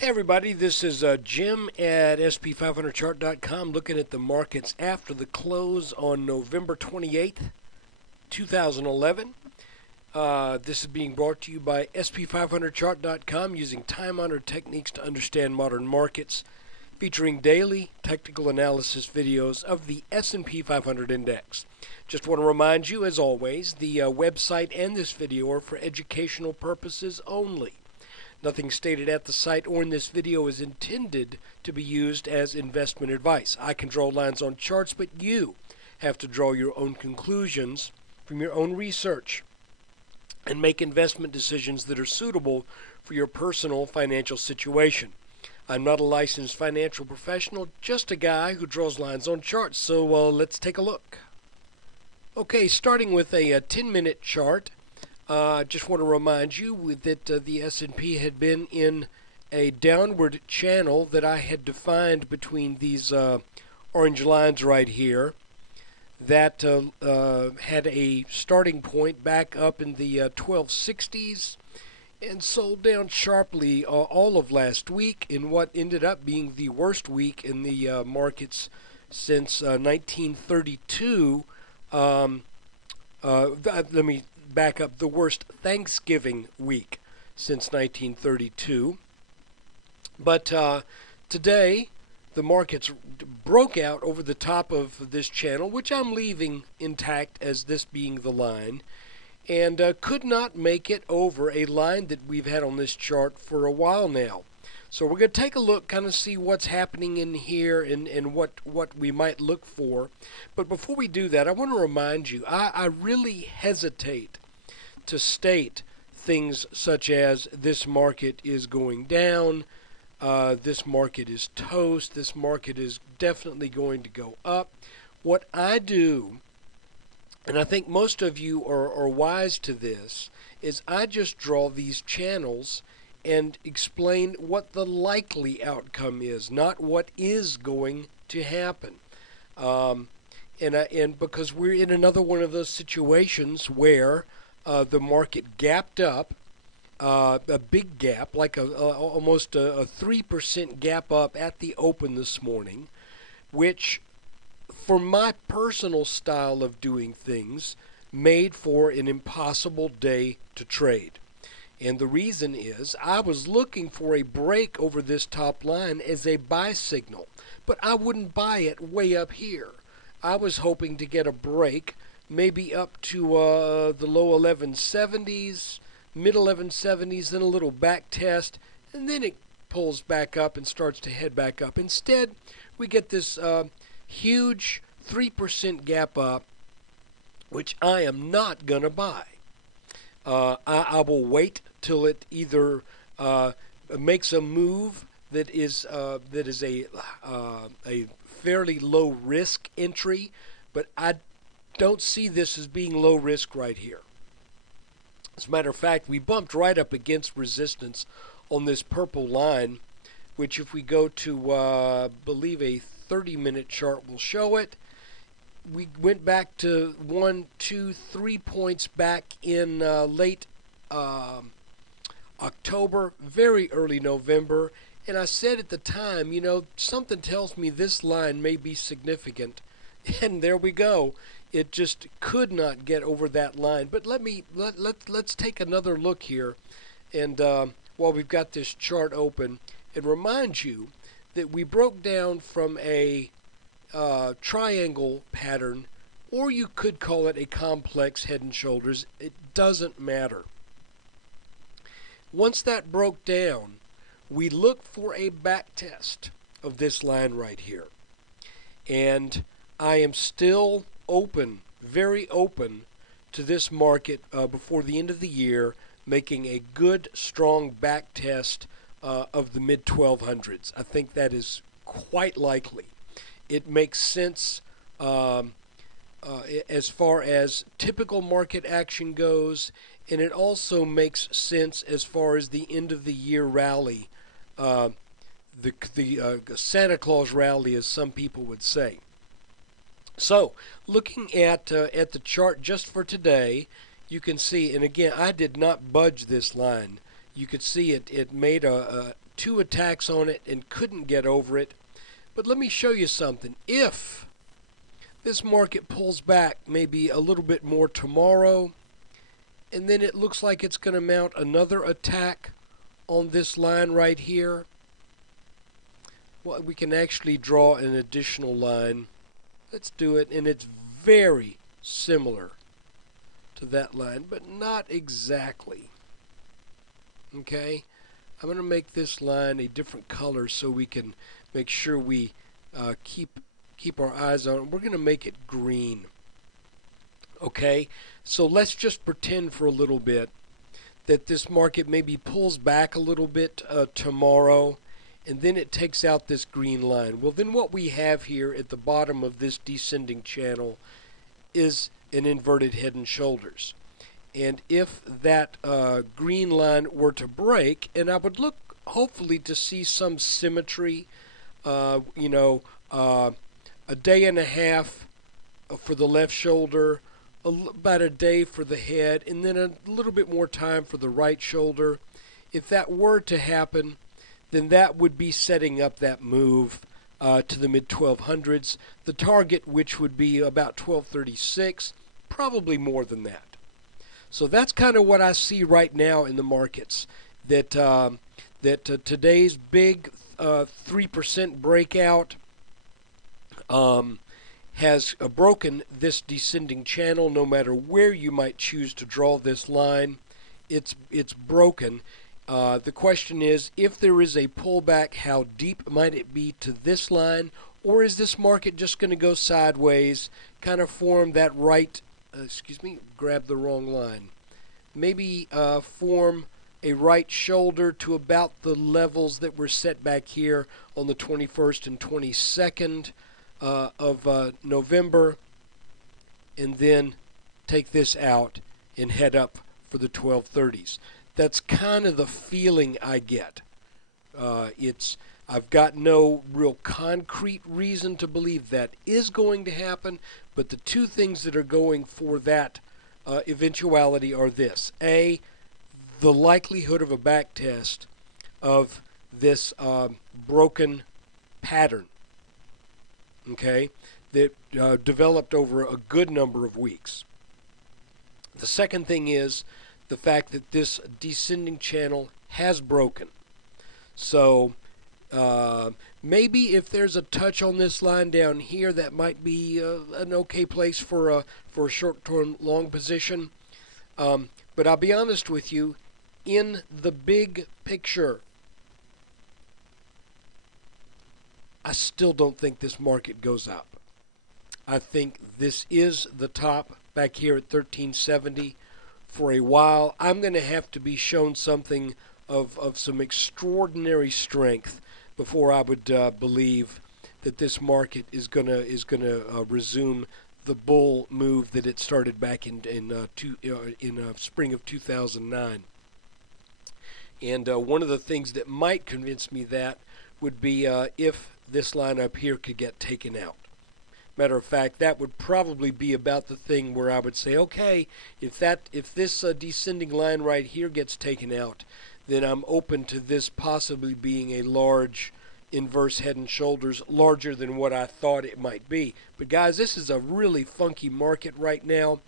Hey everybody, this is Jim at SP500chart.com looking at the markets after the close on November 28th, 2011. This is being brought to you by SP500chart.com using time-honored techniques to understand modern markets, featuring daily technical analysis videos of the S&P 500 index. Just want to remind you, as always, the website and this video are for educational purposes only. Nothing stated at the site or in this video is intended to be used as investment advice. I can draw lines on charts, but you have to draw your own conclusions from your own research and make investment decisions that are suitable for your personal financial situation. I'm not a licensed financial professional, just a guy who draws lines on charts. So let's take a look. Okay, starting with a 10-minute chart. Just want to remind you that the S&P had been in a downward channel that I had defined between these orange lines right here that had a starting point back up in the 1260s and sold down sharply all of last week in what ended up being the worst week in the markets since 1932. Let me back up, the worst Thanksgiving week since 1932. But today, the markets broke out over the top of this channel, which I'm leaving intact as this being the line, and could not make it over a line that we've had on this chart for a while now. So we're going to take a look, kind of see what's happening in here and what we might look for. But before we do that, I want to remind you, I really hesitate to state things such as this market is going down, this market is toast, this market is definitely going to go up. What I do, and I think most of you are wise to this, is I just draw these channels and explain what the likely outcome is, not what is going to happen. And because we're in another one of those situations where the market gapped up, a big gap, like almost a 3% gap up at the open this morning, which for my personal style of doing things made for an impossible day to trade. And the reason is I was looking for a break over this top line as a buy signal, but I wouldn't buy it way up here. I was hoping to get a break maybe up to the low 1170s, mid 1170s, then a little back test, and then it pulls back up and starts to head back up. Instead, we get this huge 3% gap up, which I am not going to buy. I will wait till it either makes a move that is a fairly low risk entry, but I don't see this as being low risk right here. As a matter of fact, we bumped right up against resistance on this purple line, which if we go to believe a 30-minute chart will show it. We went back to 1, 2, 3 points back in late October, very early November, and I said at the time, something tells me this line may be significant, and there we go. It just could not get over that line. But let's take another look here, and while we've got this chart open, and remind you that we broke down from a triangle pattern, or you could call it a complex head and shoulders. It doesn't matter. Once that broke down, we look for a back test of this line right here. And I am still open, very open to this market before the end of the year, making a good, strong back test of the mid-1200s. I think that is quite likely. It makes sense as far as typical market action goes, and it also makes sense as far as the end of the year rally, the Santa Claus rally, as some people would say. So, looking at the chart just for today, you can see, and again, I did not budge this line. You could see it made a 2 attacks on it and couldn't get over it. But let me show you something. If this market pulls back maybe a little bit more tomorrow, and then it looks like it's going to mount another attack on this line right here, well, we can actually draw an additional line. Let's do it, and it's very similar to that line, but not exactly. Okay, I'm going to make this line a different color so we can make sure we keep our eyes on it. We're going to make it green. Okay, so let's just pretend for a little bit that this market maybe pulls back a little bit tomorrow, and then it takes out this green line. Well, then what we have here at the bottom of this descending channel is an inverted head and shoulders. And if that green line were to break, and I would look hopefully to see some symmetry, a day and a half for the left shoulder, about a day for the head, and then a little bit more time for the right shoulder. If that were to happen, then that would be setting up that move to the mid-1200s. The target, which would be about 1236, probably more than that. So that's kind of what I see right now in the markets. That today's big 3% breakout has broken this descending channel. No matter where you might choose to draw this line, it's broken. The question is, if there is a pullback, how deep might it be to this line, or is this market just going to go sideways, kind of form that right, grab the wrong line, maybe form a right shoulder to about the levels that were set back here on the 21st and 22nd of November, and then take this out and head up for the 1230s. That's kind of the feeling I get. I've got no real concrete reason to believe that is going to happen, but the two things that are going for that eventuality are this. A, the likelihood of a back test of this broken pattern, okay, that developed over a good number of weeks. The second thing is the fact that this descending channel has broken. So maybe if there's a touch on this line down here, that might be an okay place for a short-term long position. But I'll be honest with you, in the big picture, I still don't think this market goes up. I think this is the top back here at 1370 for a while. I'm going to have to be shown something of some extraordinary strength before I would believe that this market is gonna resume the bull move that it started back in spring of 2009. And one of the things that might convince me that would be if this line up here could get taken out. Matter of fact, that would probably be about the thing where I would say, okay, if this descending line right here gets taken out, then I'm open to this possibly being a large inverse head and shoulders, larger than what I thought it might be. But guys, this is a really funky market right now.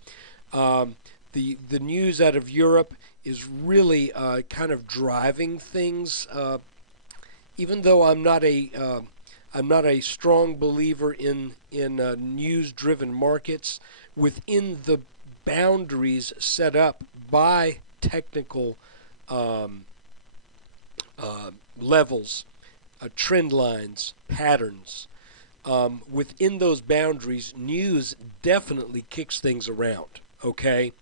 The news out of Europe is really kind of driving things. Even though I'm not a strong believer in news-driven markets, within the boundaries set up by technical levels, trend lines, patterns, within those boundaries, news definitely kicks things around. Okay,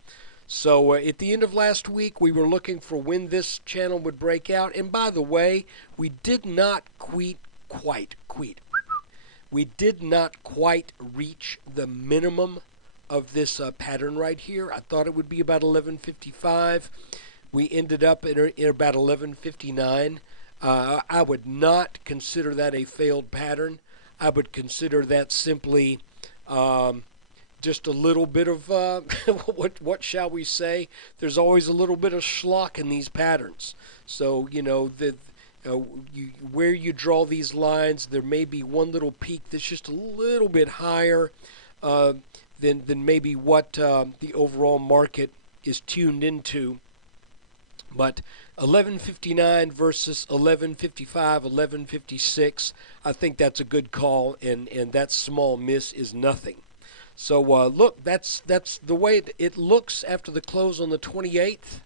so at the end of last week, we were looking for when this channel would break out, and by the way, we did not we did not quite reach the minimum of this pattern right here. I thought it would be about 1155. We ended up at about 1159. I would not consider that a failed pattern. I would consider that simply just a little bit of what shall we say? There's always a little bit of schlock in these patterns. So Where you draw these lines, there may be one little peak that's just a little bit higher than maybe what the overall market is tuned into. But 1159 versus 1155, 1156, I think that's a good call, and that small miss is nothing. So look, that's the way it looks after the close on the 28th.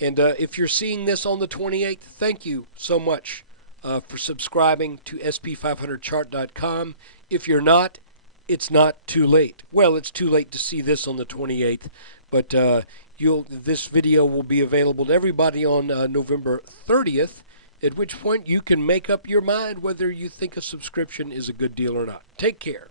And if you're seeing this on the 28th, thank you so much for subscribing to SP500chart.com. If you're not, it's not too late. Well, it's too late to see this on the 28th, but this video will be available to everybody on November 30th, at which point you can make up your mind whether you think a subscription is a good deal or not. Take care.